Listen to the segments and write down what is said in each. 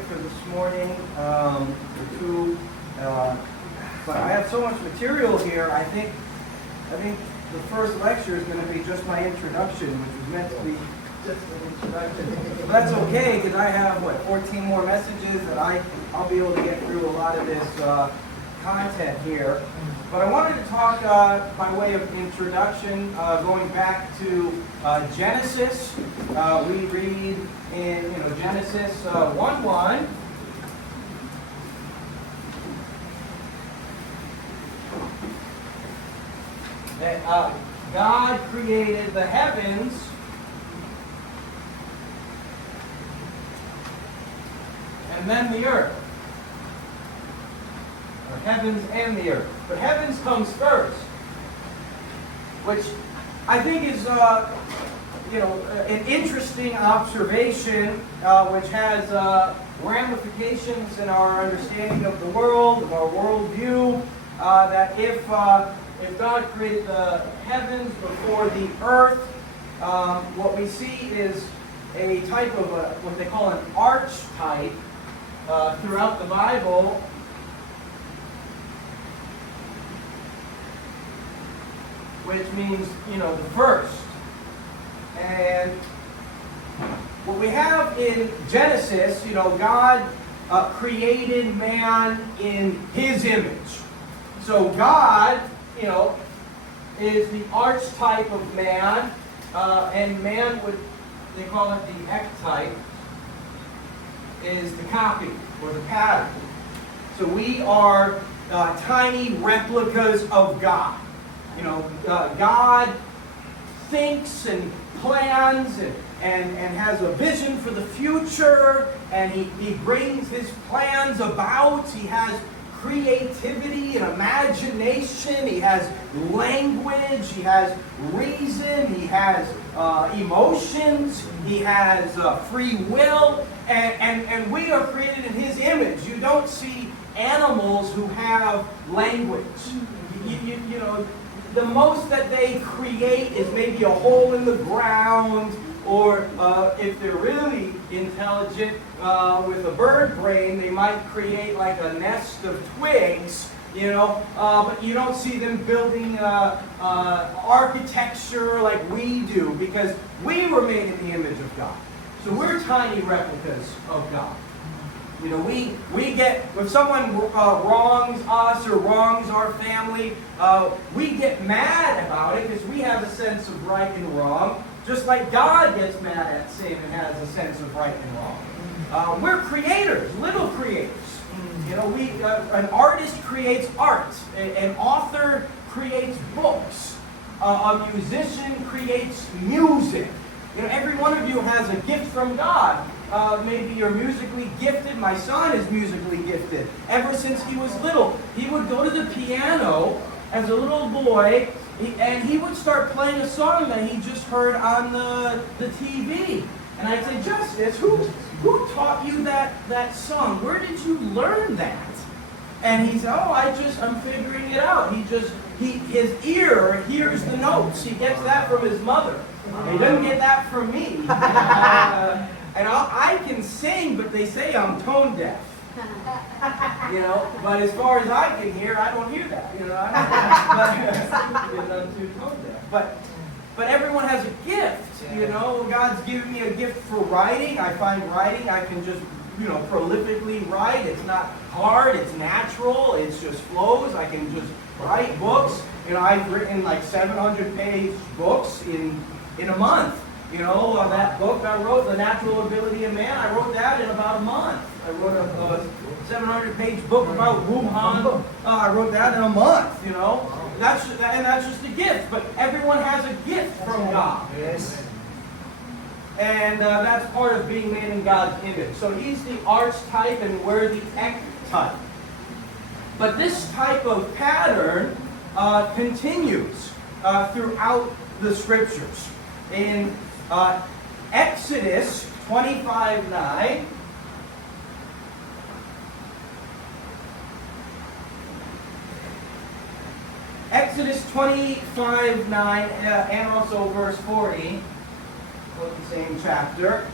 for this morning, or two. But I have so much material here. I think the first lecture is going to be just my introduction, which was meant to be just an introduction. But that's okay, because I have, 14 more messages that I'll be able to get through a lot of this content here. But I wanted to talk by way of introduction, going back to Genesis. We read in Genesis 1:1. That God created the heavens and then the earth. Or heavens and the earth. But heavens comes first, which I think is an interesting observation, which has ramifications in our understanding of the world, of our worldview. That if God created the heavens before the earth, what we see is a type of what they call an archetype throughout the Bible, which means, the first. And what we have in Genesis, God created man in His image. So God, is the archetype of man, and man they call it the ectype, is the copy or the pattern. So we are tiny replicas of God. God thinks and plans and has a vision for the future, and he brings his plans about. He has creativity and imagination. He has language. He has reason. He has emotions. He has free will. And we are created in His image. You don't see animals who have language. The most that they create is maybe a hole in the ground, or if they're really intelligent with a bird brain, they might create like a nest of twigs, but you don't see them building architecture like we do, because we were made in the image of God. So we're tiny replicas of God. We get, if someone wrongs us or wrongs our family, we get mad about it because we have a sense of right and wrong, just like God gets mad at sin and has a sense of right and wrong. We're creators, little creators. An artist creates art, an author creates books, a musician creates music. Every one of you has a gift from God. Maybe you're musically gifted. My son is musically gifted. Ever since he was little, he would go to the piano as a little boy, and he would start playing a song that he just heard on the TV. And I'd say, Justice, who taught you that song? Where did you learn that? And he said, I'm figuring it out. His ear hears the notes. He gets that from his mother. He doesn't get that from me. And I can sing, but they say I'm tone deaf. But as far as I can hear, I don't hear that. I'm too tone deaf. But everyone has a gift. God's given me a gift for writing. I find writing, I can just prolifically write. It's not hard. It's natural. It just flows. I can just write books. I've written like 700-page books in a month. That book I wrote, The Natural Ability of Man, I wrote that in about a month. I wrote a 700-page book about Wuhan. I wrote that in a month, That's just a gift. But everyone has a gift from God. Yes. And that's part of being made in God's image. So He's the archetype and we're the ectype. But this type of pattern continues throughout the Scriptures. In Exodus 25:9, Exodus 25:9, and also verse 40, of the same chapter.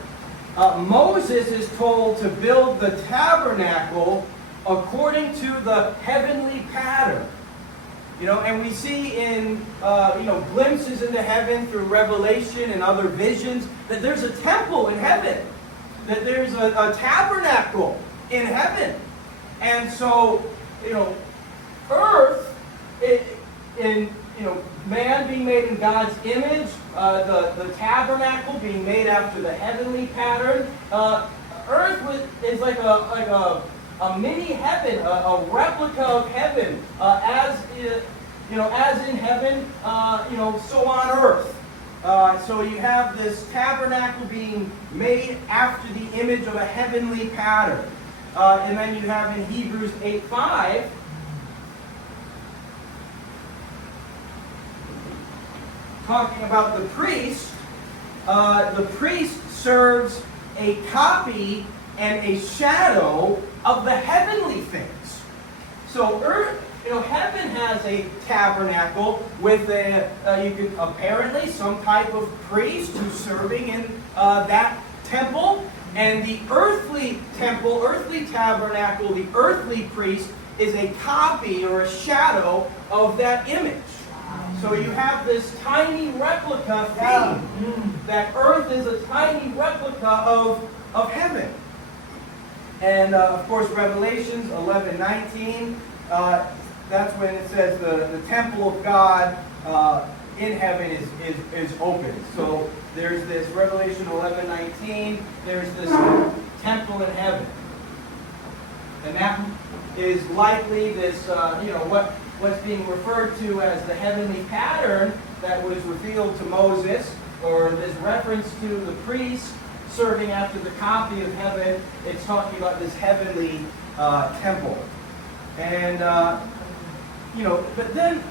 Moses is told to build the tabernacle according to the heavenly pattern. And we see in, glimpses into heaven through Revelation and other visions that there's a temple in heaven, that there's a tabernacle in heaven. And so, earth, man being made in God's image, the tabernacle being made after the heavenly pattern, earth is like a mini heaven, a replica of heaven, as in heaven, so on earth. So you have this tabernacle being made after the image of a heavenly pattern. And then you have in Hebrews 8:5, talking about the priest. The priest serves a copy and a shadow of the heavenly things. So earth, heaven has a tabernacle with apparently some type of priest who's serving in that temple. And the earthly temple, earthly tabernacle, the earthly priest is a copy or a shadow of that image. So you have this tiny replica theme, that earth is a tiny replica of heaven. And of course, Revelations 11:19, that's when it says the temple of God in heaven is open. So there's this Revelation 11:19, there's this temple in heaven. And that is likely this, what's being referred to as the heavenly pattern that was revealed to Moses, or this reference to the priest serving after the copy of heaven. It's talking about this heavenly temple. And, but then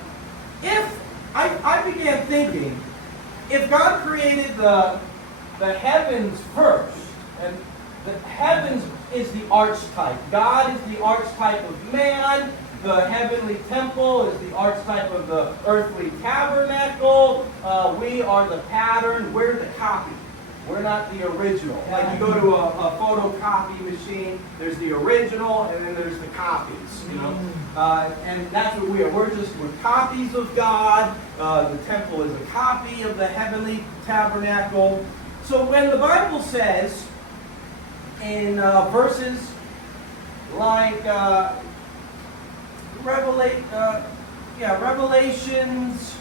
if I began thinking, if God created the heavens first, and the heavens is the archetype, God is the archetype of man, the heavenly temple is the archetype of the earthly tabernacle, we are the pattern, we're the copy. We're not the original. Like you go to a photocopy machine, there's the original and then there's the copies, and that's what we are. We're copies of God. The temple is a copy of the heavenly tabernacle. So when the Bible says in verses like Revelations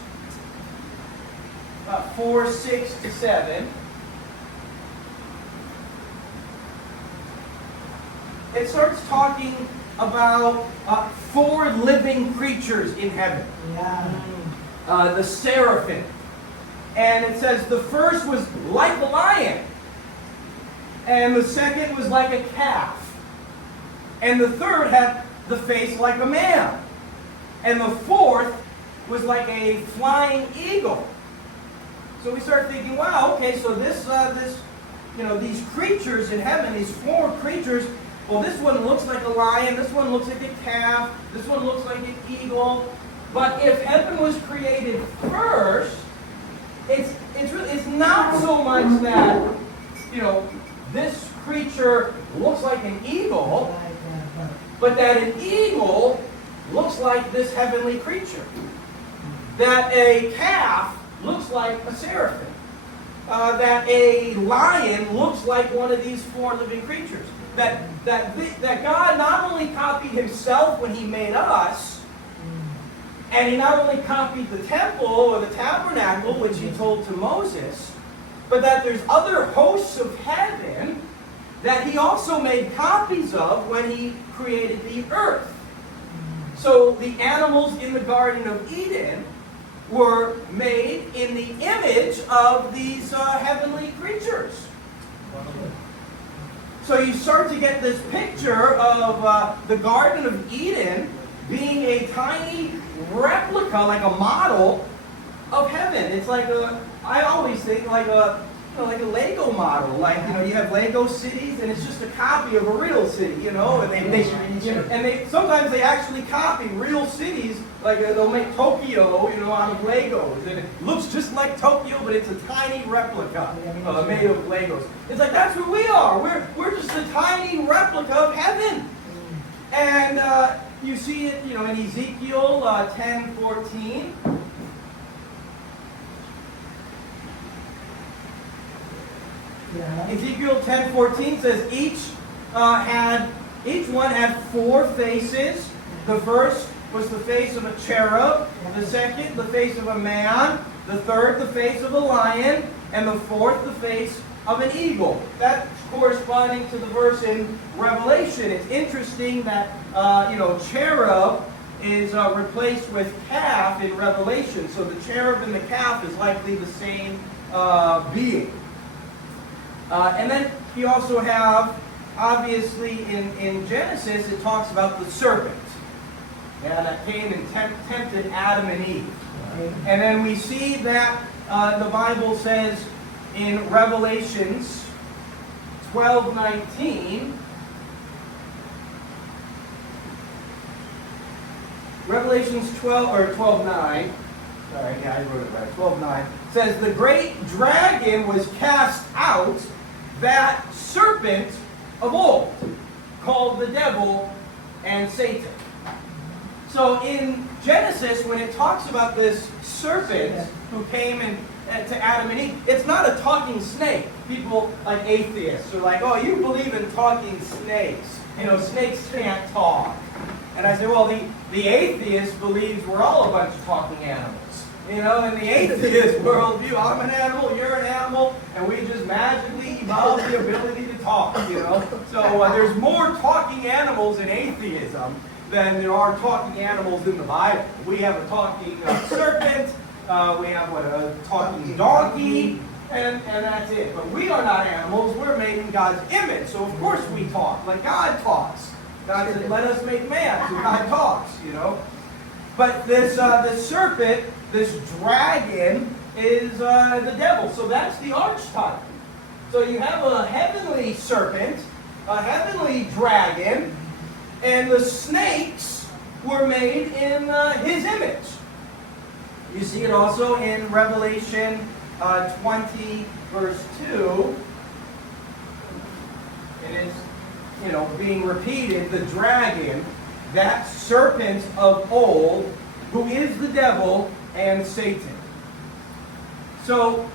4:6-7, it starts talking about 4 living creatures in heaven. The seraphim. And it says the first was like a lion. And the second was like a calf. And the third had the face like a man. And the fourth was like a flying eagle. So we start thinking, wow, okay, so these creatures in heaven, these 4 creatures, well, this one looks like a lion, this one looks like a calf, this one looks like an eagle. But if heaven was created first, it's not so much that, this creature looks like an eagle, but that an eagle looks like this heavenly creature. That a calf looks like a seraphim. That a lion looks like one of these 4 living creatures. That God not only copied himself when he made us, and he not only copied the temple or the tabernacle, which he told to Moses, but that there's other hosts of heaven that he also made copies of when he created the earth. So the animals in the Garden of Eden were made in the image of these heavenly creatures. So you start to get this picture of the Garden of Eden being a tiny replica, like a model of heaven. It's like I always think like like a Lego model. Like, you have Lego cities, and it's just a copy of a real city, and sometimes they actually copy real cities. Like, they'll make Tokyo, out of Legos, and it looks just like Tokyo, but it's a tiny replica made of Legos. It's like, that's who we are. We're just a tiny replica of heaven. And you see it, in Ezekiel 10:14. Yeah. Ezekiel 10:14 says each one had 4 faces. The first was the face of a cherub, the second the face of a man, the third the face of a lion, and the fourth the face of an eagle. That's corresponding to the verse in Revelation. It's interesting that cherub is replaced with calf in Revelation. So the cherub and the calf is likely the same being. And then you also have, obviously, in Genesis, it talks about the serpent. That came and tempted Adam and Eve. And then we see that the Bible says in Revelations 12:19, Revelations 12:9. Sorry, I wrote it right. 12:9 says the great dragon was cast out, that serpent of old, called the devil and Satan. So in Genesis, when it talks about this serpent who came to Adam and Eve, it's not a talking snake. People like atheists are like, oh, you believe in talking snakes. Snakes can't talk. And I say, well, the atheist believes we're all a bunch of talking animals. In the atheist worldview, I'm an animal, you're an animal, and we just magically evolved the ability to talk, So there's more talking animals in atheism than there are talking animals in the Bible. We have a talking serpent, we have a talking donkey, and that's it. But we are not animals, we're made in God's image, so of course we talk, like God talks. God said, let us make man, so God talks, But this serpent, this dragon, is the devil. So that's the archetype. So you have a heavenly serpent, a heavenly dragon, and the snakes were made in his image. You see it also in Revelation 20, verse 2. It is, being repeated, the dragon, that serpent of old, who is the devil and Satan. So,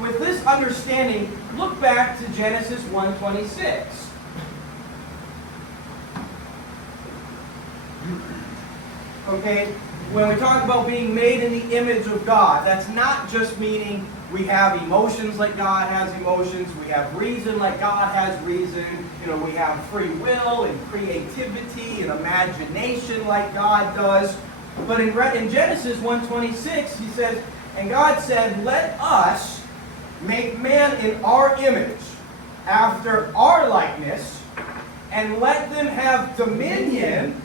with this understanding, look back to Genesis 1:26. Okay, when we talk about being made in the image of God, that's not just meaning we have emotions like God has emotions, we have reason like God has reason, we have free will and creativity and imagination like God does. But in Genesis 1:26, he says, and God said, let us make man in our image, after our likeness, and let them have dominion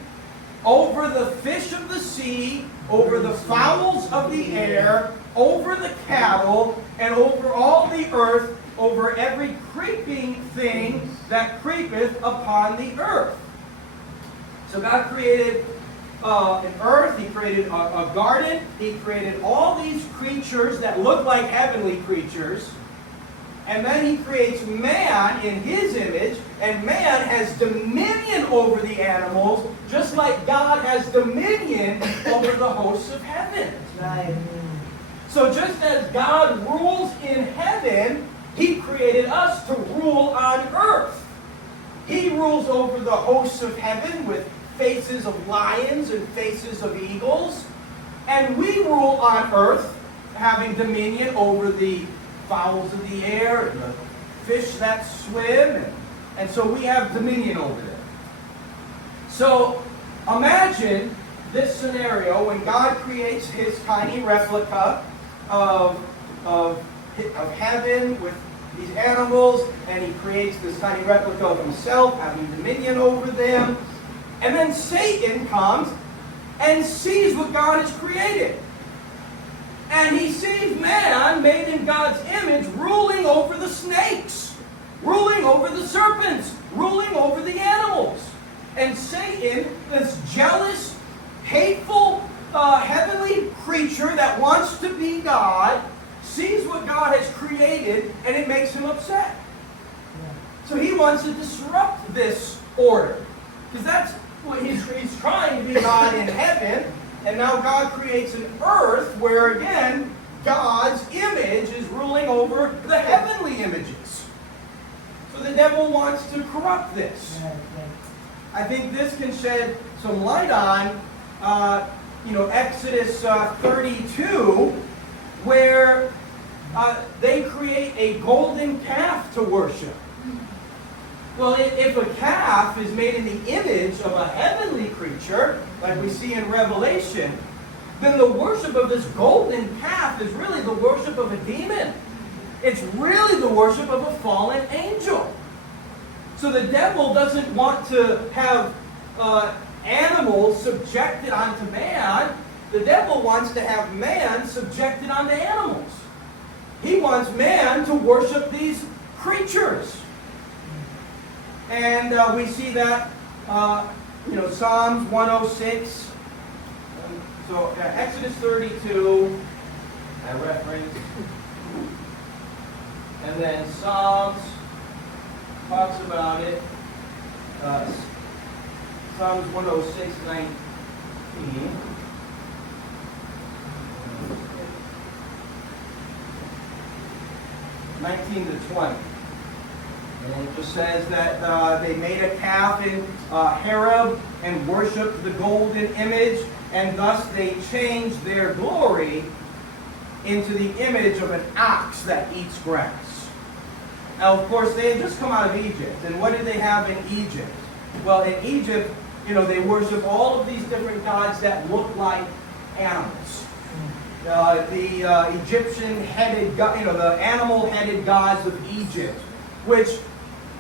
over the fish of the sea, over the fowls of the air, over the cattle, and over all the earth, over every creeping thing that creepeth upon the earth. So God created an earth, He created a garden, He created all these creatures that look like heavenly creatures, and then He creates man in His image, and man has dominion over the animals, just like God has dominion over the hosts of heaven. Right. So just as God rules in heaven, He created us to rule on earth. He rules over the hosts of heaven with faces of lions and faces of eagles. And we rule on earth, having dominion over the fowls of the air and the fish that swim. And so we have dominion over them. So imagine this scenario when God creates His tiny replica of heaven with these animals, and He creates this tiny replica of Himself, having dominion over them. And then Satan comes and sees what God has created. And he sees man made in God's image ruling over the snakes, ruling over the serpents, ruling over the animals. And Satan, this jealous, hateful, heavenly creature that wants to be God, sees what God has created and it makes him upset. So he wants to disrupt this order. Because that's what he's trying to be God in heaven. And now God creates an earth where, again, God's image is ruling over the heavenly images. So the devil wants to corrupt this. I think this can shed some light on, Exodus 32, where they create a golden calf to worship. Well, if a calf is made in the image of a heavenly creature, like we see in Revelation, then the worship of this golden calf is really the worship of a demon. It's really the worship of a fallen angel. So the devil doesn't want to have animals subjected unto man. The devil wants to have man subjected unto animals. He wants man to worship these creatures. And we see that, Psalms 106. So Exodus 32, I reference. And then Psalms talks about it. Psalms 106, 19. 19 to 20. And it just says that they made a calf in Horeb and worshipped the golden image, and thus they changed their glory into the image of an ox that eats grass. Now, of course, they had just come out of Egypt. And what did they have in Egypt? Well, in Egypt, they worship all of these different gods that look like animals. The Egyptian-headed, the animal-headed gods of Egypt, which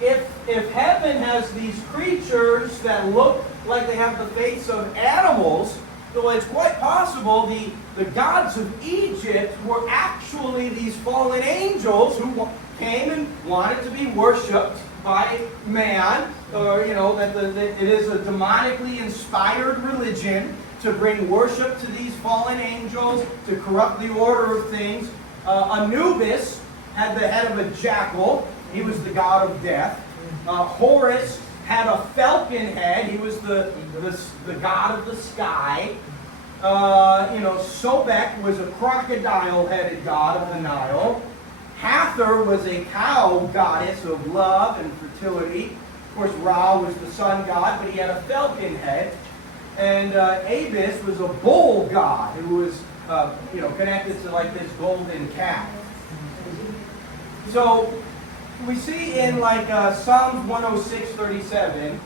if heaven has these creatures that look like they have the face of animals, so it's quite possible the gods of Egypt were actually these fallen angels who came and wanted to be worshipped by man, or that it is a demonically inspired religion to bring worship to these fallen angels, to corrupt the order of things. Anubis had the head of a jackal. He was the god of death. Horus had a falcon head. He was the god of the sky. Sobek was a crocodile-headed god of the Nile. Hathor was a cow goddess of love and fertility. Of course, Ra was the sun god, but he had a falcon head. And Abis was a bull god who was, connected to like this golden calf. So we see in Psalms 106, 37,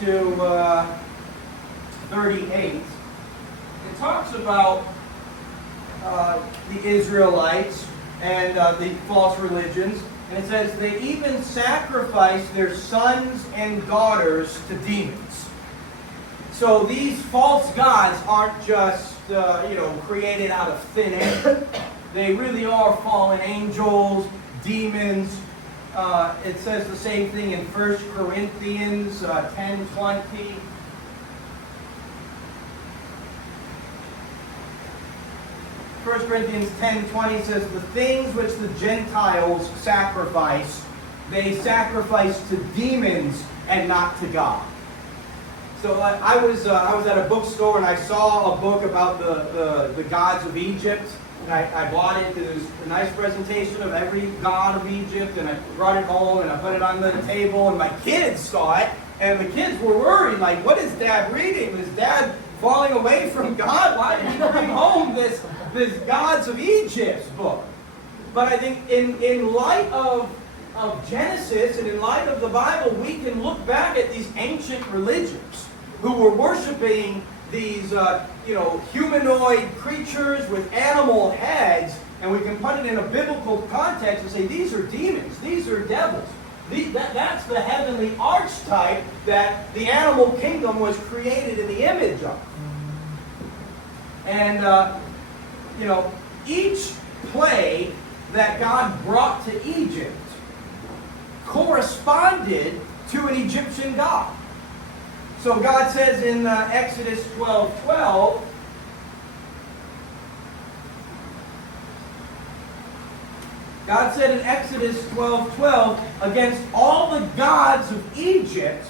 to 38, it talks about the Israelites and the false religions. And it says, they even sacrifice their sons and daughters to demons. So these false gods aren't just, created out of thin air. They really are fallen angels, demons. It says the same thing in 1 Corinthians 10:20. First Corinthians 10:20 says, the things which the Gentiles sacrifice, they sacrifice to demons and not to God. So I was at a bookstore and I saw a book about the gods of Egypt. And I bought it. It was a nice presentation of every god of Egypt, and I brought it home and I put it on the table, and my kids saw it, and the kids were worried, like, what is Dad reading? Is Dad falling away from God? Why did he bring home this Gods of Egypt book? But I think in light of Genesis and in light of the Bible, we can look back at these ancient religions who were worshiping these humanoid creatures with animal heads, and we can put it in a biblical context and say these are demons, these are devils. That's the heavenly archetype that the animal kingdom was created in the image of. And, each plague that God brought to Egypt corresponded to an Egyptian god. So God says in Exodus 12:12, God said in Exodus 12:12, against all the gods of Egypt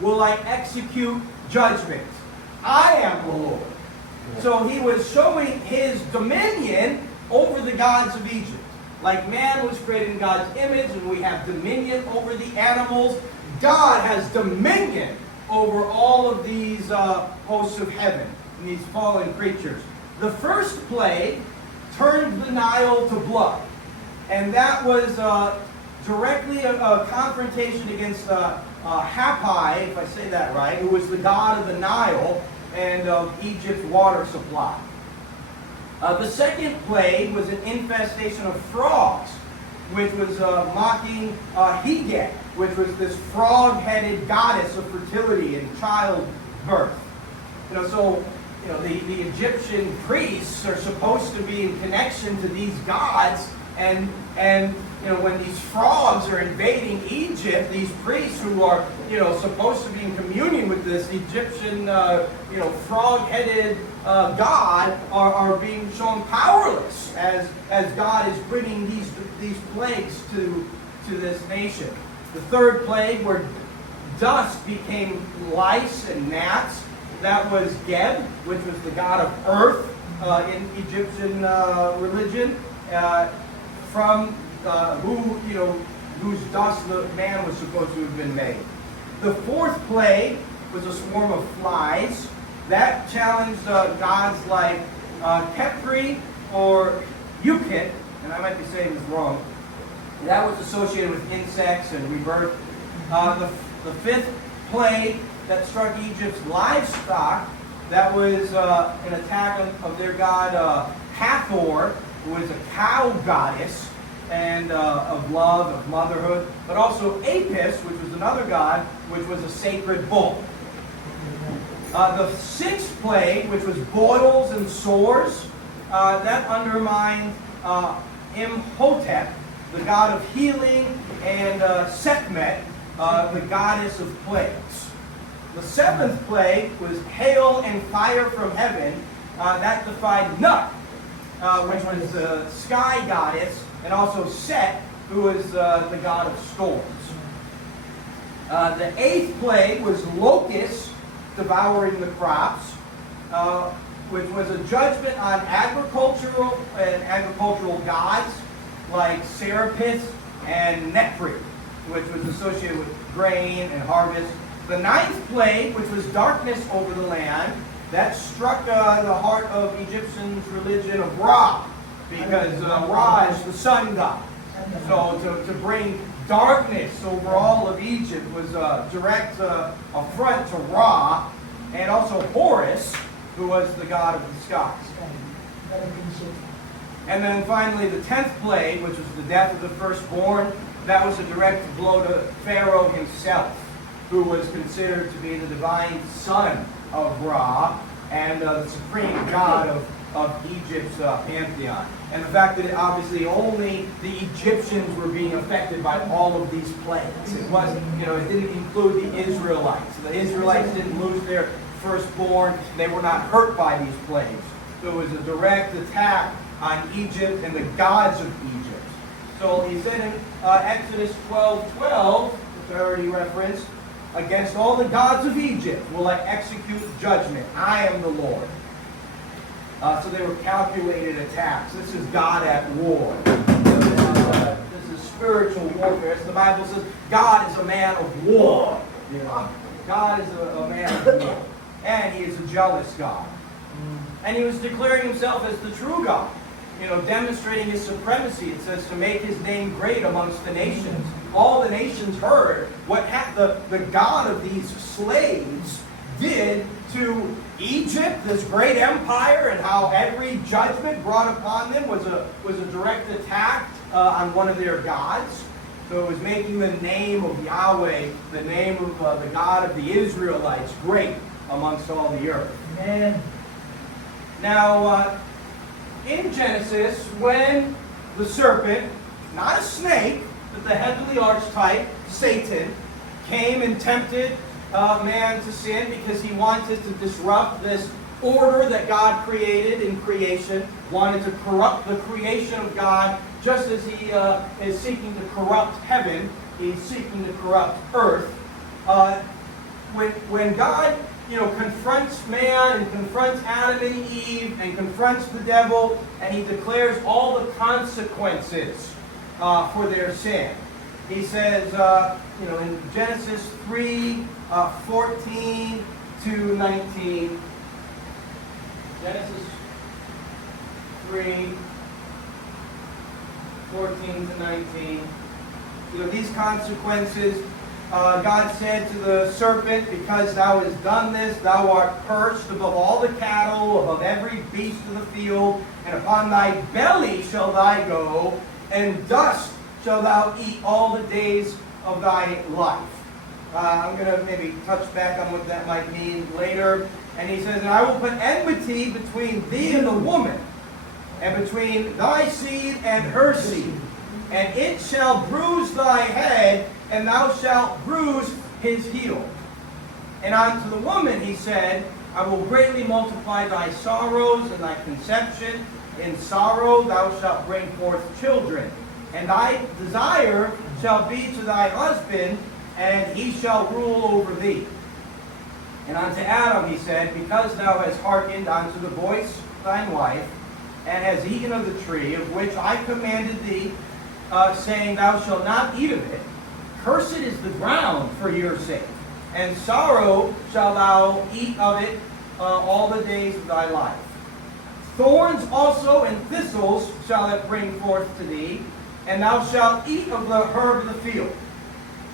will I execute judgment. I am the Lord. So he was showing his dominion over the gods of Egypt. Like man was created in God's image and we have dominion over the animals, God has dominion over all of these hosts of heaven and these fallen creatures. The first plague turned the Nile to blood. And that was directly a confrontation against Happai, if I say that right, who was the god of the Nile and of Egypt's water supply. The second plague was an infestation of frogs, which was mocking Heged, which was this frog-headed goddess of fertility and childbirth. The Egyptian priests are supposed to be in connection to these gods, and when these frogs are invading Egypt, these priests who are supposed to be in communion with this Egyptian frog-headed god are being shown powerless as God is bringing these plagues to this nation. The third plague, where dust became lice and gnats, that was Geb, which was the god of earth in Egyptian religion. From whose dust the man was supposed to have been made. The fourth plague was a swarm of flies. That challenged gods like Khepri or Ukit, and I might be saying this wrong. That was associated with insects and rebirth. The fifth plague that struck Egypt's livestock, that was an attack of their god Hathor, who was a cow goddess and of love, of motherhood, but also Apis, which was another god, which was a sacred bull. The sixth plague, which was boils and sores, that undermined Imhotep, the god of healing, and Sekhmet, the goddess of plagues. The seventh plague was hail and fire from heaven. That defied Nut, which was the sky goddess, and also Set, who was the god of storms. The eighth plague was locusts devouring the crops, which was a judgment on agricultural gods like Serapis and Nepri, which was associated with grain and harvest. The ninth plague, which was darkness over the land, that struck the heart of Egyptians' religion of Ra, because Ra is the sun god. So to bring darkness over all of Egypt was a direct affront to Ra, and also Horus, who was the god of the skies. And then finally the 10th plague, which was the death of the firstborn, that was a direct blow to Pharaoh himself, who was considered to be the divine son of Ra and the supreme god of Egypt's pantheon. And the fact that obviously only the Egyptians were being affected by all of these plagues. It wasn't, it didn't include the Israelites. The Israelites didn't lose their firstborn. They were not hurt by these plagues. So it was a direct attack on Egypt and the gods of Egypt. So he said in Exodus 12:12, which I already referenced, against all the gods of Egypt will I execute judgment. I am the Lord. So they were calculated attacks. This is God at war. This is spiritual warfare. As the Bible says, God is a man of war. God is a man of war. And he is a jealous God. And he was declaring himself as the true God. Demonstrating his supremacy. It says to make his name great amongst the nations. All the nations heard what the God of these slaves did to Egypt, this great empire, and how every judgment brought upon them was a direct attack on one of their gods. So it was making the name of Yahweh, the name of the God of the Israelites, great amongst all the earth. Amen. Now, in Genesis, when the serpent, not a snake, but the heavenly archetype, Satan, came and tempted man to sin because he wanted to disrupt this order that God created in creation, wanted to corrupt the creation of God, just as he is seeking to corrupt heaven, he's seeking to corrupt earth. When God confronts man and confronts Adam and Eve and confronts the devil, and he declares all the consequences for their sin. He says, in Genesis 3, 14 to 19, Genesis 3, 14 to 19, these consequences, God said to the serpent, because thou hast done this, thou art cursed above all the cattle, above every beast of the field, and upon thy belly shall thou go, and dust shall thou eat all the days of thy life. I'm going to maybe touch back on what that might mean later. And he says, and I will put enmity between thee and the woman, and between thy seed and her seed. And it shall bruise thy head, and thou shalt bruise his heel. And unto the woman he said, I will greatly multiply thy sorrows and thy conception. In sorrow thou shalt bring forth children. And thy desire shall be to thy husband, and he shall rule over thee. And unto Adam he said, because thou hast hearkened unto the voice of thine wife, and hast eaten of the tree of which I commanded thee, saying, thou shalt not eat of it, cursed is the ground for your sake, and sorrow shalt thou eat of it all the days of thy life. Thorns also and thistles shall it bring forth to thee, and thou shalt eat of the herb of the field.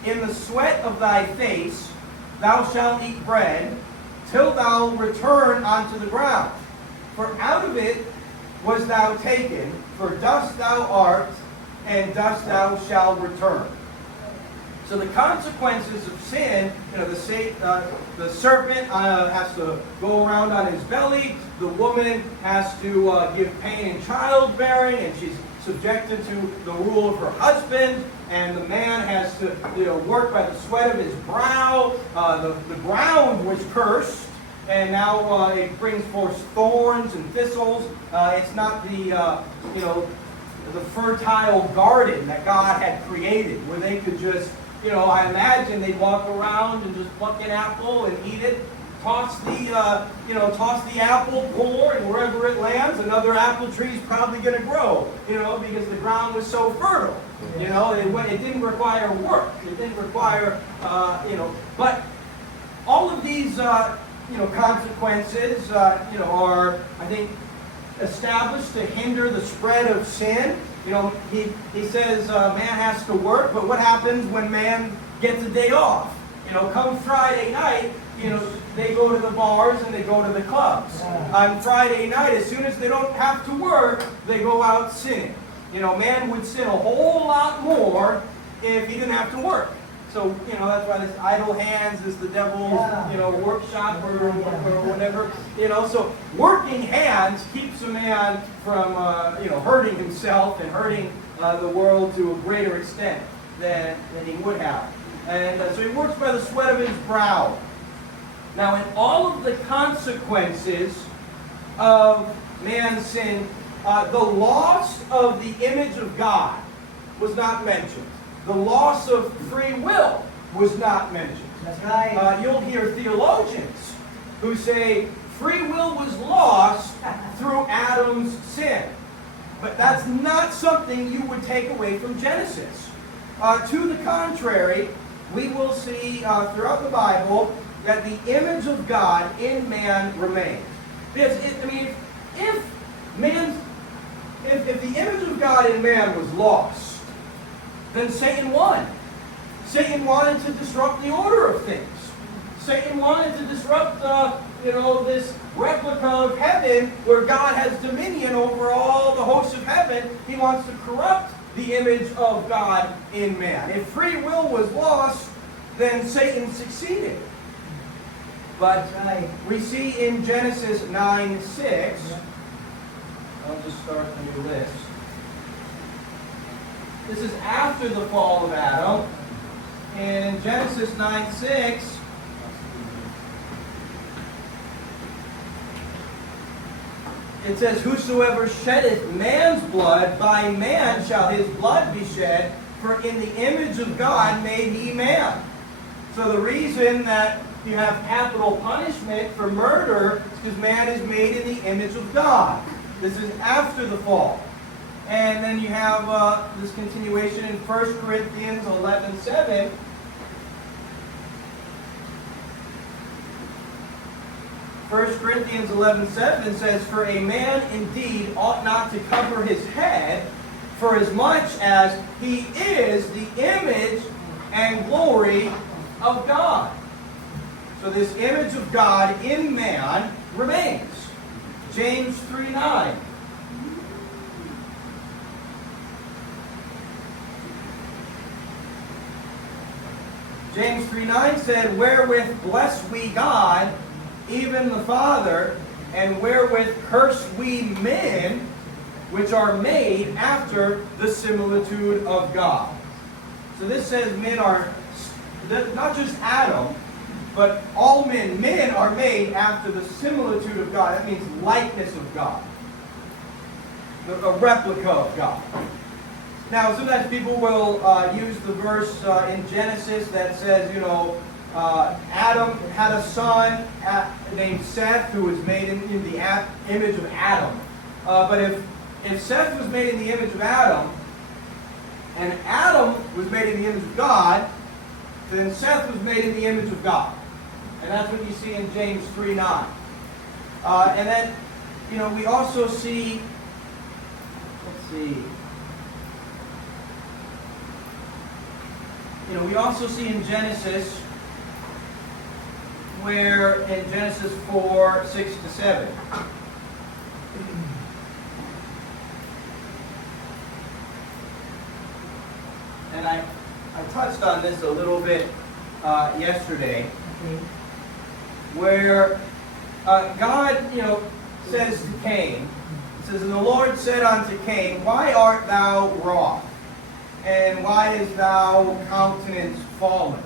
In the sweat of thy face thou shalt eat bread, till thou return unto the ground. For out of it was thou taken, for dust thou art, and dust thou shalt return. So the consequences of sin, the serpent has to go around on his belly. The woman has to give pain in childbearing, and she's subjected to the rule of her husband. And the man has to work by the sweat of his brow. The ground was cursed, and now it brings forth thorns and thistles. It's not the fertile garden that God had created, where they could just, I imagine they'd walk around and just pluck an apple and eat it, toss the apple, pour, and wherever it lands, another apple tree is probably going to grow, because the ground was so fertile. It didn't require work. It didn't require, but all of these, consequences, are, I think, established to hinder the spread of sin. He says man has to work, but what happens when man gets a day off? Come Friday night, they go to the bars and they go to the clubs. On Friday night, as soon as they don't have to work, they go out sinning. Man would sin a whole lot more if he didn't have to work. So, that's why this idle hands is the devil's, workshop or whatever. So working hands keeps a man from, hurting himself and hurting the world to a greater extent than he would have. And so he works by the sweat of his brow. Now, in all of the consequences of man's sin, the loss of the image of God was not mentioned. The loss of free will was not mentioned. That's right. You'll hear theologians who say free will was lost through Adam's sin. But that's not something you would take away from Genesis. To the contrary, we will see throughout the Bible that the image of God in man remains. Because, if the image of God in man was lost, then Satan won. Satan wanted to disrupt the order of things. Satan wanted to disrupt, this replica of heaven where God has dominion over all the hosts of heaven. He wants to corrupt the image of God in man. If free will was lost, then Satan succeeded. But we see in Genesis 9:6, I'll just start a new list. This is after the fall of Adam. And in Genesis 9:6, it says, whosoever sheddeth man's blood, by man shall his blood be shed, for in the image of God made he man. So the reason that you have capital punishment for murder is because man is made in the image of God. This is after the fall. And then you have this continuation in 1 Corinthians 11:7. First Corinthians 11:7 says, for a man indeed ought not to cover his head, for as much as he is the image and glory of God. So this image of God in man remains. James 3:9. James 3:9 said, wherewith bless we God, even the Father, and wherewith curse we men, which are made after the similitude of God. So this says men are, not just Adam, but all men. Men are made after the similitude of God. That means likeness of God. A replica of God. Now, sometimes people will use the verse in Genesis that says, Adam had a son named Seth who was made in the image of Adam. But if Seth was made in the image of Adam, and Adam was made in the image of God, then Seth was made in the image of God. And that's what you see in James 3:9. And then, we also see, we also see in Genesis, where in Genesis 4:6-7. And I touched on this a little bit yesterday, where God, says to Cain, it says, and the Lord said unto Cain, why art thou wroth? And why is thou countenance fallen?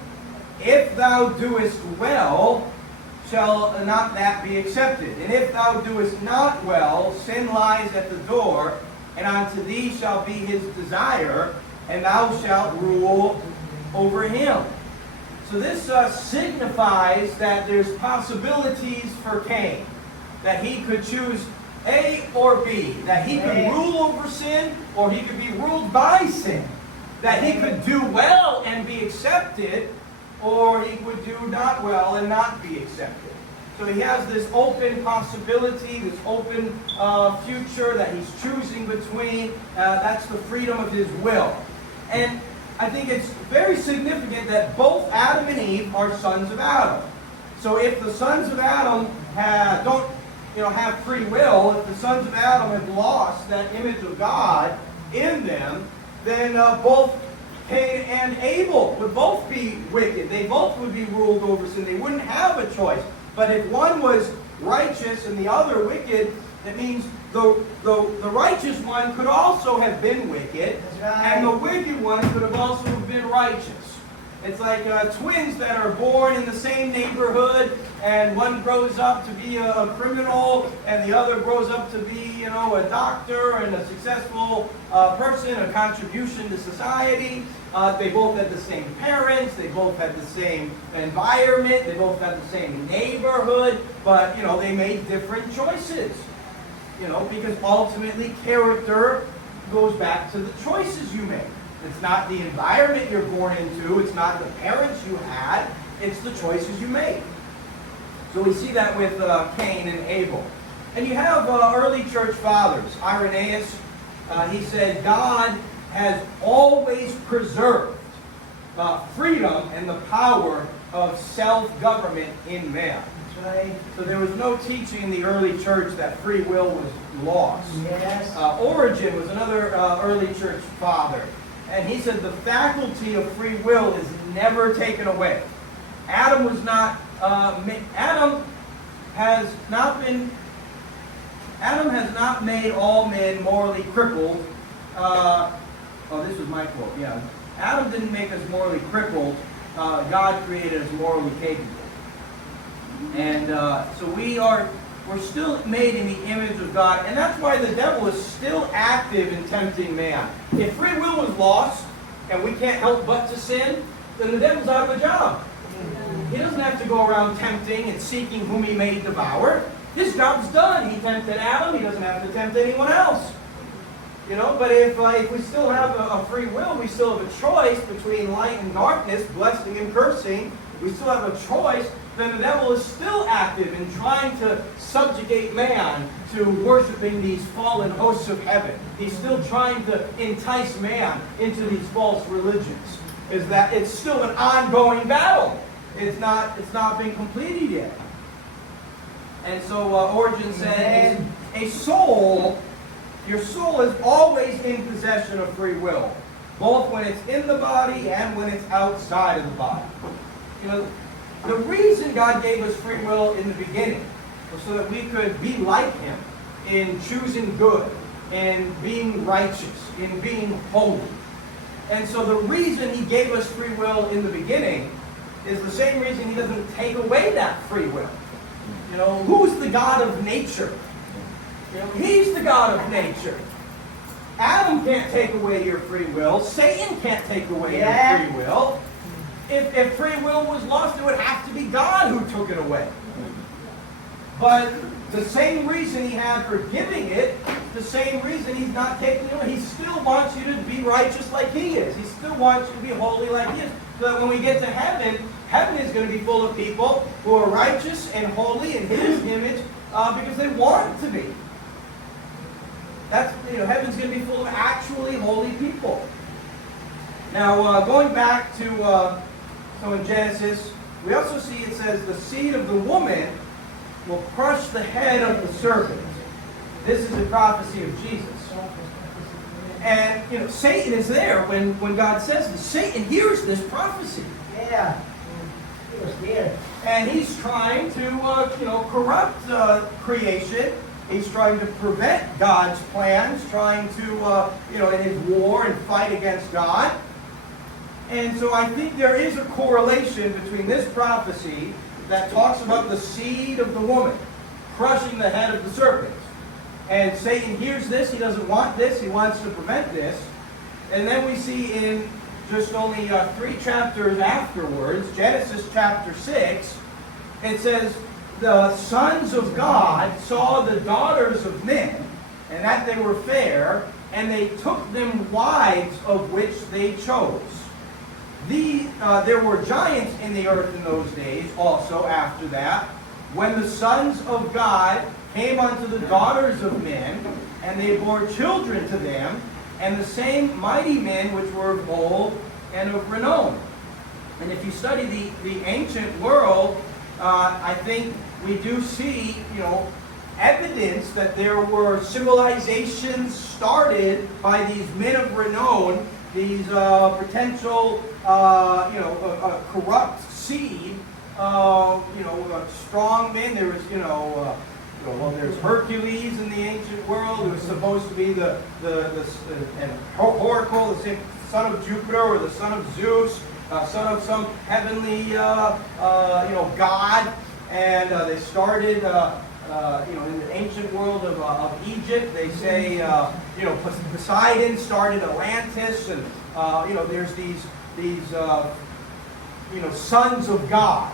If thou doest well, shall not that be accepted? And if thou doest not well, sin lies at the door, and unto thee shall be his desire, and thou shalt rule over him. So this signifies that there's possibilities for Cain, that he could choose A or B, that he could rule over sin, or he could be ruled by sin, that he could do well and be accepted, or he would do not well and not be accepted. So he has this open possibility, this open future that he's choosing between. That's the freedom of his will. And I think it's very significant that both Adam and Eve are sons of Adam. So if the sons of Adam don't have free will, if the sons of Adam have lost that image of God in them, then both Cain and Abel would both be wicked. They both would be ruled over sin. They wouldn't have a choice. But if one was righteous and the other wicked, that means the righteous one could also have been wicked, and the wicked one could have also been righteous. It's like twins that are born in the same neighborhood, and one grows up to be a criminal, and the other grows up to be, a doctor and a successful person, a contribution to society. They both had the same parents, they both had the same environment, they both had the same neighborhood, but, they made different choices. Because ultimately character goes back to the choices you make. It's not the environment you're born into, it's not the parents you had, it's the choices you make. So we see that with Cain and Abel. And you have early church fathers. Irenaeus, he said, God has always preserved freedom and the power of self-government in man. That's right. So there was no teaching in the early church that free will was lost. Yes. Origen was another early church father. And he said the faculty of free will is never taken away. Adam has not made all men morally crippled. This was my quote, yeah. Adam didn't make us morally crippled. God created us morally capable. And so we're still made in the image of God. And that's why the devil is still active in tempting man. If free will was lost, and we can't help but to sin, then the devil's out of a job. He doesn't have to go around tempting and seeking whom he may devour. His job's done. He tempted Adam. He doesn't have to tempt anyone else. But if we still have a free will, we still have a choice between light and darkness, blessing and cursing. We still have a choice. Then the devil is still active in trying to subjugate man to worshiping these fallen hosts of heaven. He's still trying to entice man into these false religions. Is that it's still an ongoing battle. It's not been completed yet. And so Origen said, your soul is always in possession of free will, both when it's in the body and when it's outside of the body. The reason God gave us free will in the beginning was so that we could be like Him in choosing good, in being righteous, in being holy. And so the reason He gave us free will in the beginning is the same reason He doesn't take away that free will. Who's the God of nature? He's the God of nature. Adam can't take away your free will. Satan can't take away your free will. If free will was lost, it would have to be God who took it away. But the same reason He had for giving it, the same reason He's not taking it away. He still wants you to be righteous like He is. He still wants you to be holy like He is. So that when we get to heaven, heaven is going to be full of people who are righteous and holy in His image because they want it to be. Heaven's going to be full of actually holy people. Now, going back to so in Genesis, we also see it says the seed of the woman will crush the head of the serpent. This is a prophecy of Jesus. And Satan is there when God says this. Satan hears this prophecy. Yeah. He was scared. And he's trying to corrupt creation. He's trying to prevent God's plans, trying to in his war and fight against God. And so I think there is a correlation between this prophecy that talks about the seed of the woman crushing the head of the serpent. And Satan hears this. He doesn't want this. He wants to prevent this. And then we see in just only 3 chapters afterwards, Genesis chapter 6, it says, the sons of God saw the daughters of men, and that they were fair, and they took them wives of which they chose. There were giants in the earth in those days also after that, when the sons of God came unto the daughters of men, and they bore children to them, and the same mighty men which were of old and of renown. And if you study the ancient world, I think we do see, evidence that there were civilizations started by these men of renown, these potential, corrupt seed, strong men. There was, there's Hercules in the ancient world, who was supposed to be the Oracle, the son of Jupiter or the son of Zeus, son of some heavenly, god. And they started, in the ancient world of Egypt, they say, Poseidon started Atlantis, and there's these sons of God,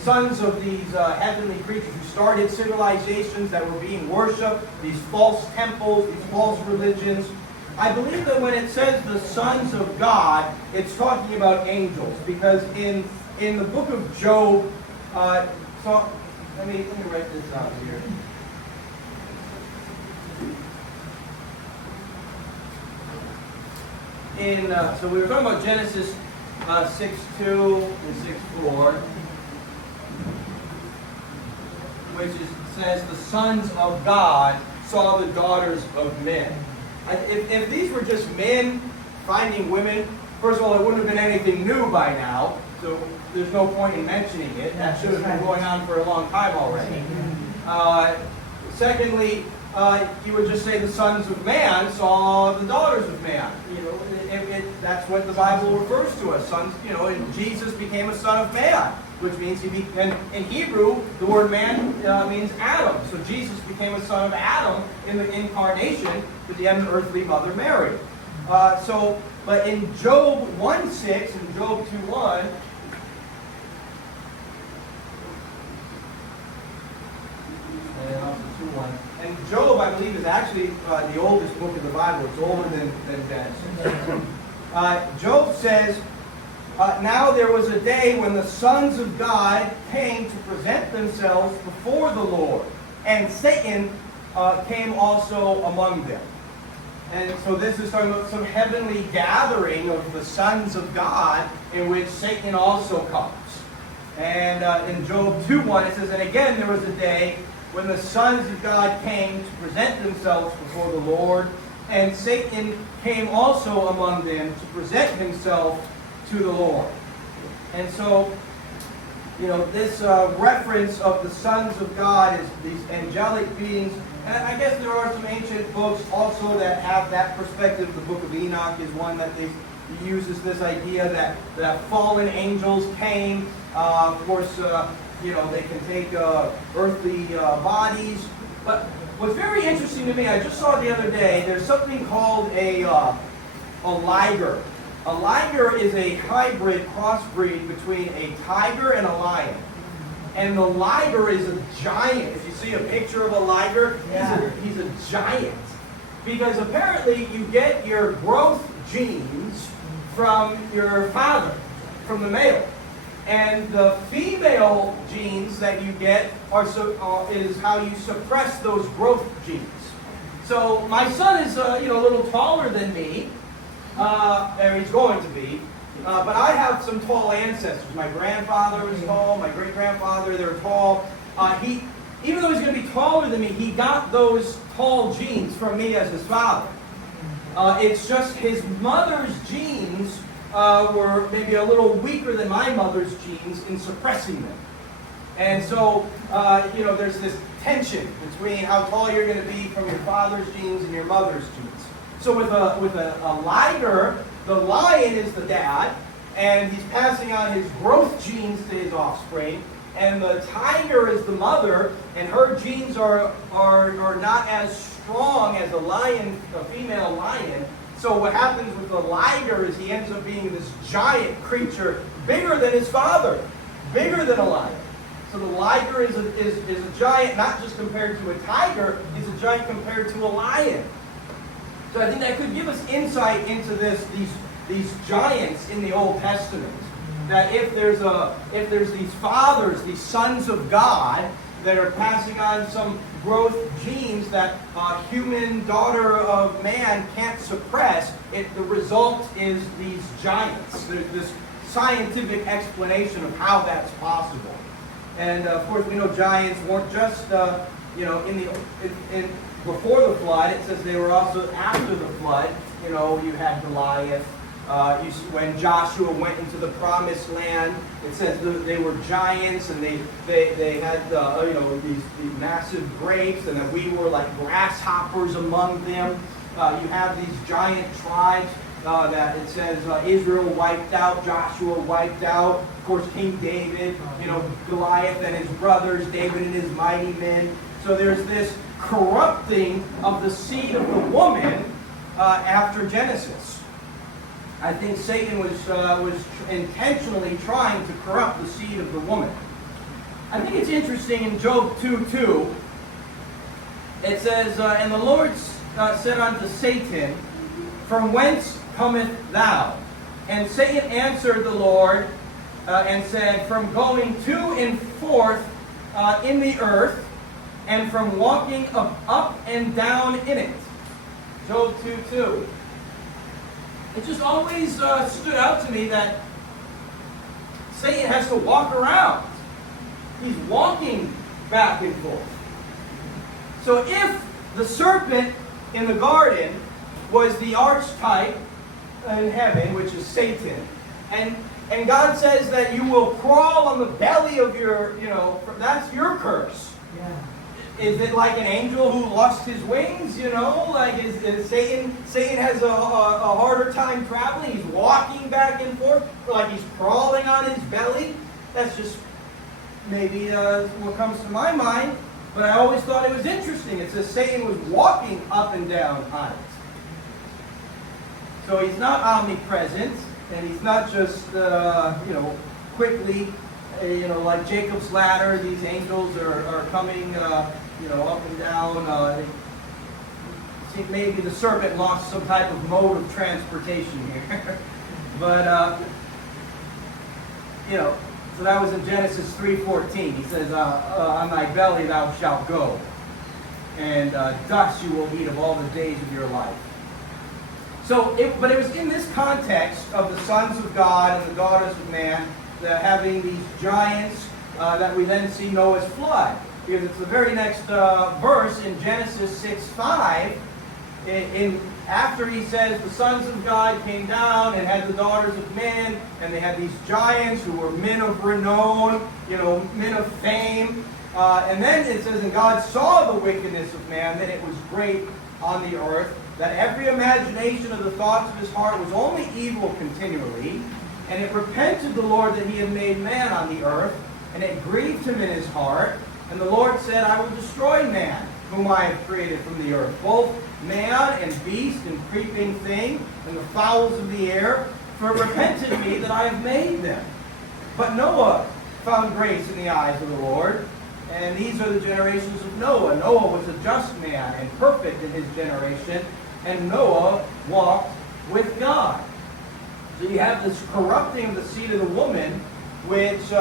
sons of these heavenly creatures who started civilizations that were being worshipped, these false temples, these false religions. I believe that when it says the sons of God, it's talking about angels, because in the book of Job, so let me write this out here. So we were talking about Genesis 6:2 and 6:4. says the sons of God saw the daughters of men. If these were just men finding women, first of all, it wouldn't have been anything new by now, so there's no point in mentioning it. That should have been going on for a long time already. Secondly, you would just say the sons of man saw the daughters of man. That's what the Bible refers to as sons. And Jesus became a son of man, which means and in Hebrew, the word man means Adam. So Jesus became a son of Adam in the incarnation with the earthly mother Mary. But in Job 1:6 and Job 2:1, and also 2:1. And Job, I believe, is actually the oldest book of the Bible. It's older than Genesis. Job says, now there was a day when the sons of God came to present themselves before the Lord, and Satan came also among them. And so this is talking about some heavenly gathering of the sons of God in which Satan also comes. And in Job 2:1 it says, and again there was a day when the sons of God came to present themselves before the Lord, and Satan came also among them to present himself to the Lord. And so, this reference of the sons of God is these angelic beings. And I guess there are some ancient books also that have that perspective. The book of Enoch is one that uses this idea that fallen angels came. Of course, they can take earthly bodies. But what's very interesting to me, I just saw the other day, there's something called a liger. A liger is a hybrid crossbreed between a tiger and a lion. And the liger is a giant. If you see a picture of a liger, he's a giant. Because apparently you get your growth genes from your father, from the male. And the female genes that you get is how you suppress those growth genes. So my son is a little taller than me, or he's going to be. But I have some tall ancestors. My grandfather was tall. My great-grandfather, they're tall. Even though he's going to be taller than me, he got those tall genes from me as his father. It's just his mother's genes were maybe a little weaker than my mother's genes in suppressing them. And so, there's this tension between how tall you're going to be from your father's genes and your mother's genes. So with a liger, the lion is the dad, and he's passing on his growth genes to his offspring. And the tiger is the mother, and her genes are not as strong as a female lion. So what happens with the liger is he ends up being this giant creature, bigger than his father, bigger than a lion. So the liger is a giant, not just compared to a tiger, he's a giant compared to a lion. So I think that could give us insight into these giants in the Old Testament. That if there's these fathers, these sons of God, that are passing on some growth genes that a human daughter of man can't suppress, the result is these giants. There's this scientific explanation of how that's possible. And of course, we know giants weren't just before the flood. It says they were also after the flood. You had Goliath. When Joshua went into the promised land, it says they were giants, and they had these massive grapes, and that we were like grasshoppers among them. You have these giant tribes that it says Israel wiped out, Joshua wiped out. Of course, King David, Goliath and his brothers, David and his mighty men. So there's this corrupting of the seed of the woman after Genesis. I think Satan was intentionally trying to corrupt the seed of the woman. I think it's interesting in Job 2:2. It says, and the Lord said unto Satan, from whence cometh thou? And Satan answered the Lord and said, from going to and forth in the earth, and from walking up and down in it. Job 2:2. It just always stood out to me that Satan has to walk around. He's walking back and forth. So if the serpent in the garden was the archetype in heaven, which is Satan, and God says that you will crawl on the belly of your, that's your curse. Yeah. Is it like an angel who lost his wings? Like is Satan has a harder time traveling? He's walking back and forth, like he's crawling on his belly. That's just maybe what comes to my mind. But I always thought it was interesting. It says Satan was walking up and down on it. So he's not omnipresent, and he's not just quickly, like Jacob's ladder. These angels are coming. Up and down. I think maybe the serpent lost some type of mode of transportation here. But, so that was in Genesis 3:14. He says, on thy belly thou shalt go, and dust you will eat of all the days of your life. But it was in this context of the sons of God and the daughters of man, that having these giants, that we then see Noah's flood. Because it's the very next verse in Genesis 6:5. After he says the sons of God came down and had the daughters of men, and they had these giants who were men of renown, men of fame. And then it says, and God saw the wickedness of man, that it was great on the earth, that every imagination of the thoughts of his heart was only evil continually. And it repented the Lord that he had made man on the earth, and it grieved him in his heart. And the Lord said, I will destroy man, whom I have created from the earth, both man and beast and creeping thing, and the fowls of the air, for it repented me that I have made them. But Noah found grace in the eyes of the Lord. And these are the generations of Noah. Noah was a just man and perfect in his generation, and Noah walked with God. So you have this corrupting of the seed of the woman, which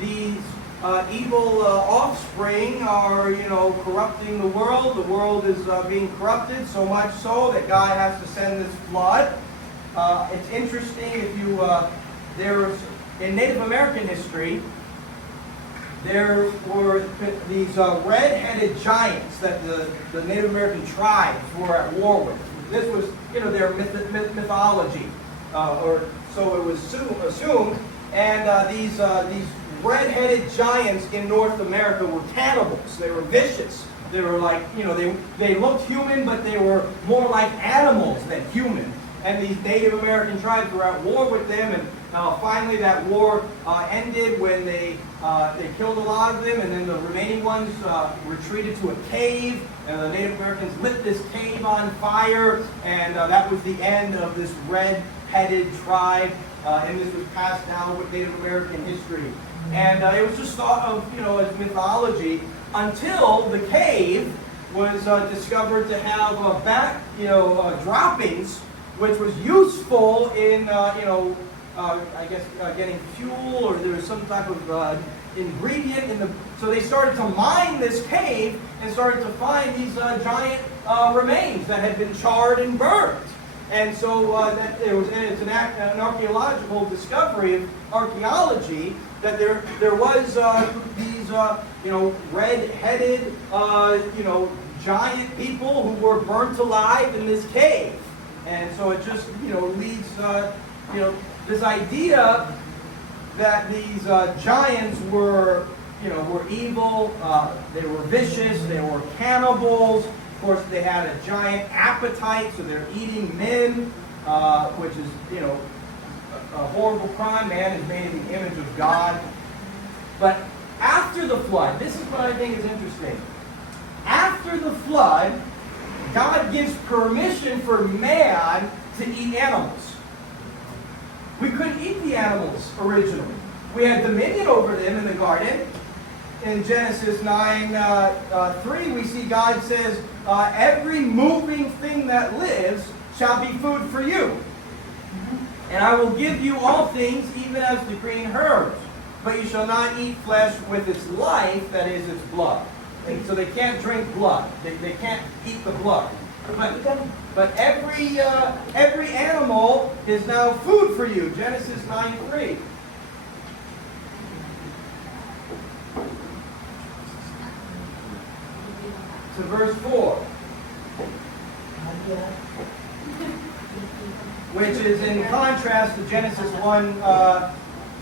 these evil offspring are, corrupting the world. The world is being corrupted, so much so that God has to send this flood. It's interesting if you, there's, in Native American history, there were these red-headed giants that the Native American tribes were at war with. This was, their mythology, or so it was assumed. And these red-headed giants in North America were cannibals. They were vicious. They were like, they looked human, but they were more like animals than human. And these Native American tribes were at war with them, and finally that war ended when they killed a lot of them, and then the remaining ones retreated to a cave, and the Native Americans lit this cave on fire, and that was the end of this red-headed tribe, and this was passed down with Native American history. And it was just thought of, as mythology, until the cave was discovered to have droppings, which was useful in, I guess, getting fuel, or there was some type of ingredient in the. So they started to mine this cave and started to find these giant remains that had been charred and burned. And so it's an archaeological discovery of archaeology that there was these red-headed giant people who were burnt alive in this cave. And so it just leads this idea that these giants were evil, they were vicious, they were cannibals. Of course, they had a giant appetite, so they're eating men, which is a horrible crime. Man is made in the image of God. But after the flood, this is what I think is interesting. After the flood, God gives permission for man to eat animals. We couldn't eat the animals originally. We had dominion over them in the garden. In Genesis 9:3, we see God says, every moving thing that lives shall be food for you. And I will give you all things, even as the green herbs. But you shall not eat flesh with its life, that is, its blood. And so they can't drink blood. They can't eat the blood. But every animal is now food for you. Genesis 9:3. to verse 4, which is in contrast to Genesis 1,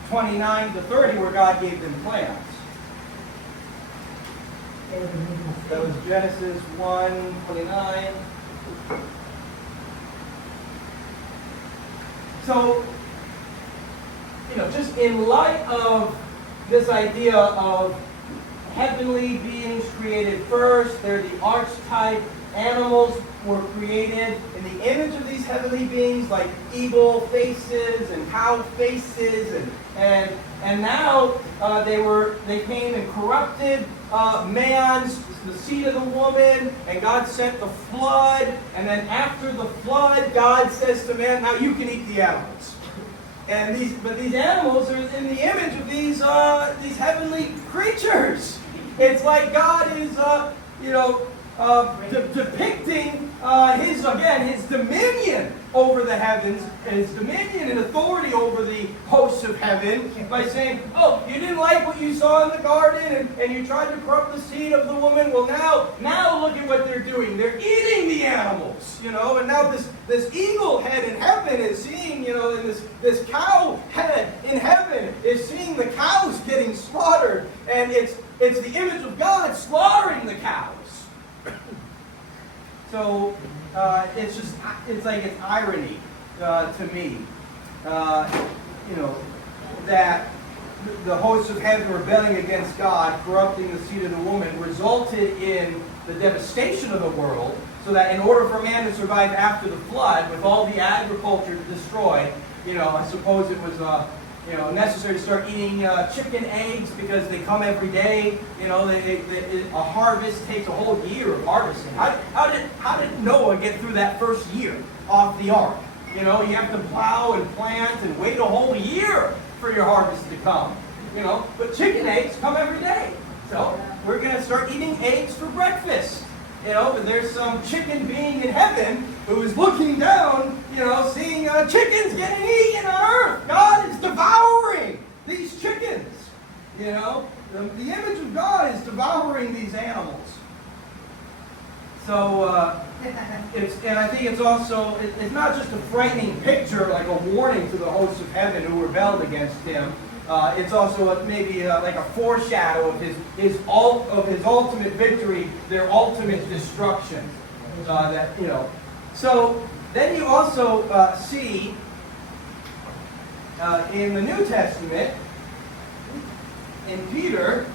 29 to 30, where God gave them plans. That was Genesis 1, 29. So, just in light of this idea of heavenly beings created first, they're the archetype. Animals were created in the image of these heavenly beings, like eagle faces and cow faces, and now they came and corrupted man's, the seed of the woman, and God sent the flood, and then after the flood, God says to man, now you can eat the animals. And these animals are in the image of these heavenly creatures. It's like God is, depicting his dominion over the heavens, and his dominion and authority over the hosts of heaven by saying, oh, you didn't like what you saw in the garden and you tried to corrupt the seed of the woman. Well, now look at what they're doing. They're eating the animals, and now this eagle head in heaven is seeing, and this cow head in heaven is seeing the cows getting slaughtered, and it's the image of God slaughtering the cows. So it's like it's irony to me, that the hosts of heaven rebelling against God, corrupting the seed of the woman, resulted in the devastation of the world, so that in order for man to survive after the flood, with all the agriculture destroyed, I suppose it was necessary to start eating chicken eggs because they come every day. A harvest takes a whole year of harvesting. How did Noah get through that first year off the ark? You have to plow and plant and wait a whole year for your harvest to come. But chicken eggs come every day. So we're going to start eating eggs for breakfast. But there's some chicken being in heaven who is looking down, seeing chickens getting eaten on earth. God is devouring these chickens. The image of God is devouring these animals. So, and I think it's also, it's not just a frightening picture, like a warning to the hosts of heaven who rebelled against him. It's also maybe like a foreshadow of his ultimate victory, their ultimate destruction. So then you also see in the New Testament, in Peter,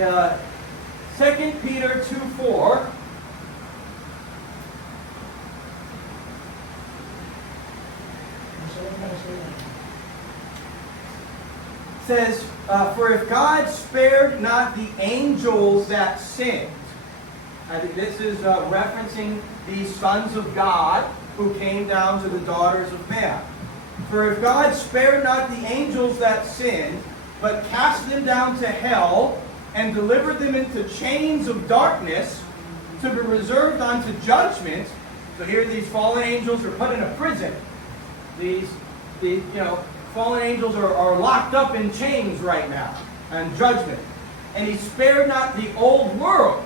uh, 2 Peter 2:4. Says, for if God spared not the angels that sinned. I think this is referencing these sons of God who came down to the daughters of man. For if God spared not the angels that sinned, but cast them down to hell and delivered them into chains of darkness to be reserved unto judgment. So here these fallen angels are put in a prison. These fallen angels are locked up in chains right now and judgment. And he spared not the old world,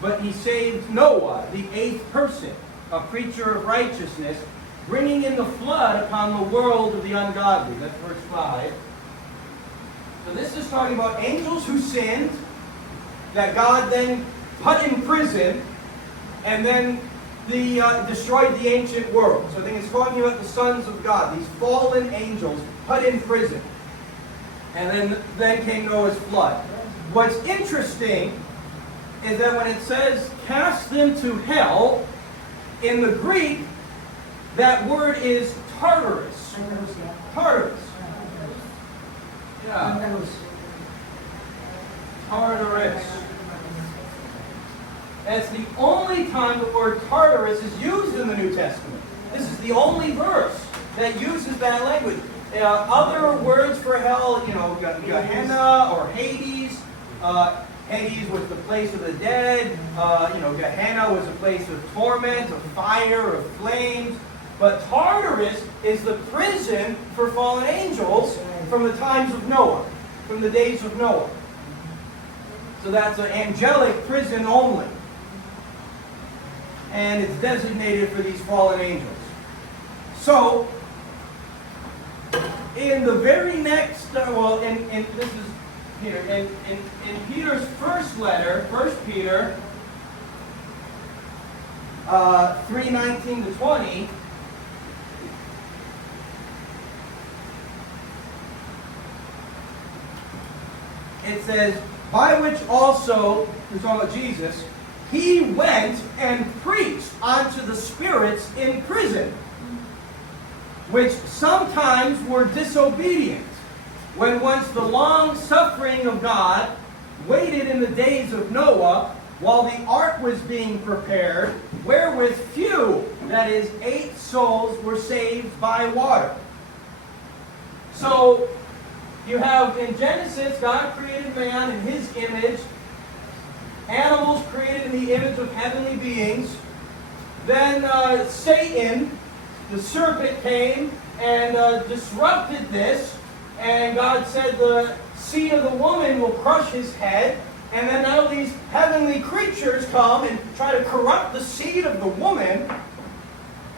but he saved Noah, the eighth person, a preacher of righteousness, bringing in the flood upon the world of the ungodly. That's verse 5. So this is talking about angels who sinned, that God then put in prison, and then destroyed the ancient world. So I think it's talking about the sons of God, these fallen angels put in prison. And then came Noah's flood. What's interesting is that when it says cast them to hell, in the Greek, that word is Tartarus. Tartarus. Yeah. Tartarus. That's the only time the word Tartarus is used in the New Testament. This is the only verse that uses that language. Other words for hell, Gehenna or Hades. Hades was the place of the dead. Gehenna was a place of torment, of fire, of flames. But Tartarus is the prison for fallen angels from the times of Noah. from the days of Noah. So that's an angelic prison only. And it's designated for these fallen angels. So, in the very next, this is Peter, in Peter's first letter, 1 Peter 3:19 to 20, it says, by which also, we're talking about Jesus, he went and preached unto the spirits in prison, which sometimes were disobedient, when once the long suffering of God waited in the days of Noah, while the ark was being prepared, wherewith few, that is, 8 souls, were saved by water. So, you have in Genesis, God created man in his image, animals created in the image of heavenly beings. Then Satan, the serpent, came and disrupted this. And God said the seed of the woman will crush his head. And then now these heavenly creatures come and try to corrupt the seed of the woman.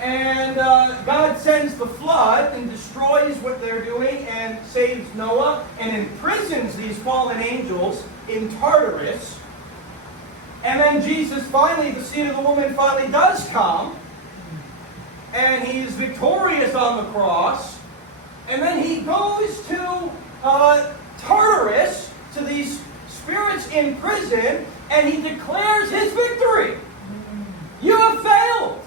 And God sends the flood and destroys what they're doing and saves Noah and imprisons these fallen angels in Tartarus. And then Jesus finally, the seed of the woman finally does come. And he's victorious on the cross. And then he goes to Tartarus, to these spirits in prison, and he declares his victory. You have failed.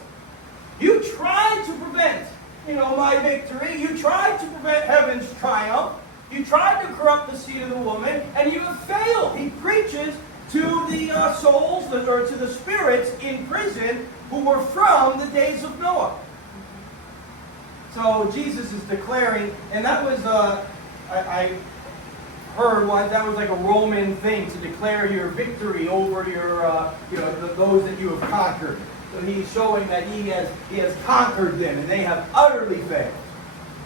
You tried to prevent, my victory. You tried to prevent heaven's triumph. You tried to corrupt the seed of the woman, and you have failed. He preaches to the souls, or to the spirits in prison who were from the days of Noah. So Jesus is declaring, and that was, I heard once, that was like a Roman thing, to declare your victory over your, those that you have conquered. So he's showing that he has conquered them, and they have utterly failed.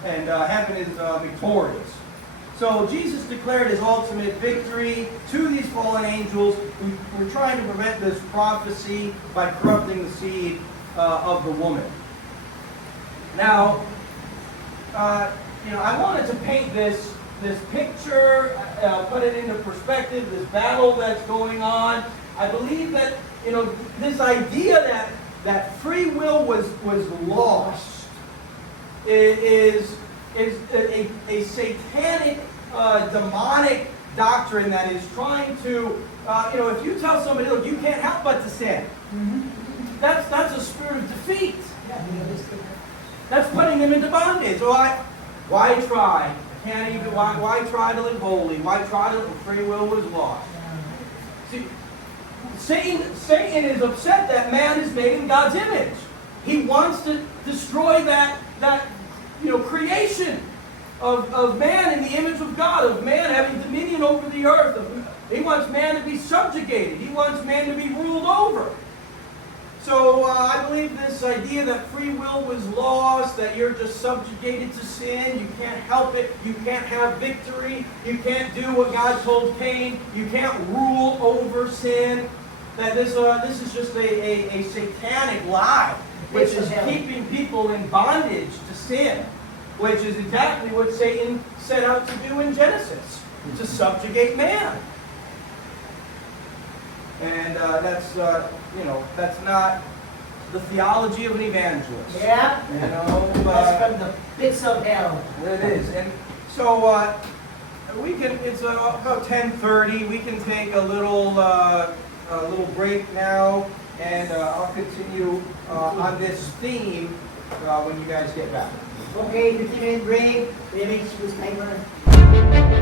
And heaven is victorious. So Jesus declared his ultimate victory to these fallen angels who were trying to prevent this prophecy by corrupting the seed of the woman. Now, I wanted to paint this picture, put it into perspective, this battle that's going on. I believe that, this idea that free will was lost is a satanic, demonic doctrine that is trying to, if you tell somebody, look, you can't help but to sin, that's a spirit of defeat. That's putting them into bondage. So why try? I can't even. Why try to live holy? Why try to live? Free will was lost. See, Satan is upset that man is made in God's image. He wants to destroy that creation of man in the image of God, of man having dominion over the earth. He wants man to be subjugated. He wants man to be ruled over. So I believe this idea that free will was lost, that you're just subjugated to sin, you can't help it, you can't have victory, you can't do what God told Cain, you can't rule over sin, that this is just a satanic lie, which is keeping people in bondage to sin, which is exactly what Satan set out to do in Genesis, to subjugate man. And that's not the theology of an evangelist. Yeah. That's from the pits of hell. It is. And so we can. It's about 10:30. We can take a little break now, and I'll continue on this theme when you guys get back. Okay, 15-minute break. Maybe it's time.